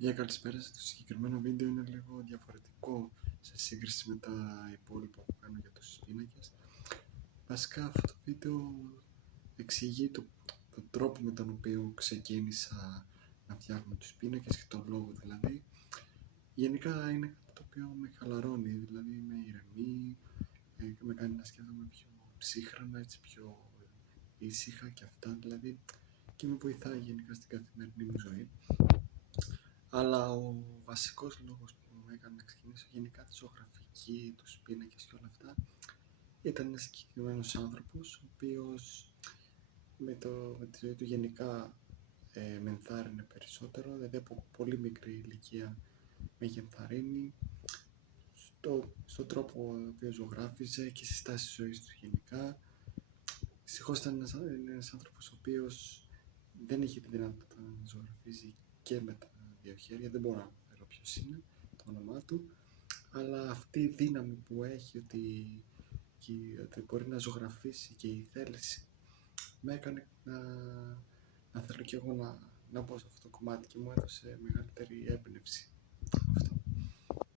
Για καλησπέρα σας. Το συγκεκριμένο βίντεο είναι λίγο διαφορετικό σε σύγκριση με τα υπόλοιπα που κάνω για τους πίνακες. Βασικά αυτό το βίντεο εξηγεί τον τρόπο με τον οποίο ξεκίνησα να φτιάχνω τους πίνακες και τον λόγο δηλαδή. Γενικά είναι κάτι το οποίο με χαλαρώνει, δηλαδή με ηρεμεί, με κάνει να σκέφτομαι πιο ψύχρανα, έτσι πιο ήσυχα και αυτά δηλαδή, και με βοηθάει γενικά στην καθημερινή μου ζωή. Αλλά ο βασικός λόγος που με έκανε να ξεκινήσω γενικά τη ζωγραφική, τους πίνακες και όλα αυτά ήταν ένας συγκεκριμένος άνθρωπος, ο οποίος με τη ζωή του γενικά με ενθάρρυνε περισσότερο, δηλαδή από πολύ μικρή ηλικία με είχε ενθαρρύνει στον τρόπο ο οποίος ζωγράφιζε και στις τάσεις ζωής του γενικά. Δυστυχώς ήταν ένας άνθρωπος ο οποίος δεν είχε τη δυνατότητα να ζωγραφίζει και με τα δύο χέρια, δεν μπορώ να αναφέρω ποιος είναι, το όνομά του, αλλά αυτή η δύναμη που έχει ότι μπορεί να ζωγραφίσει και η θέληση με έκανε να θέλω κι εγώ να μπω σε αυτό το κομμάτι και μου έδωσε μεγαλύτερη έμπνευση. Αυτό.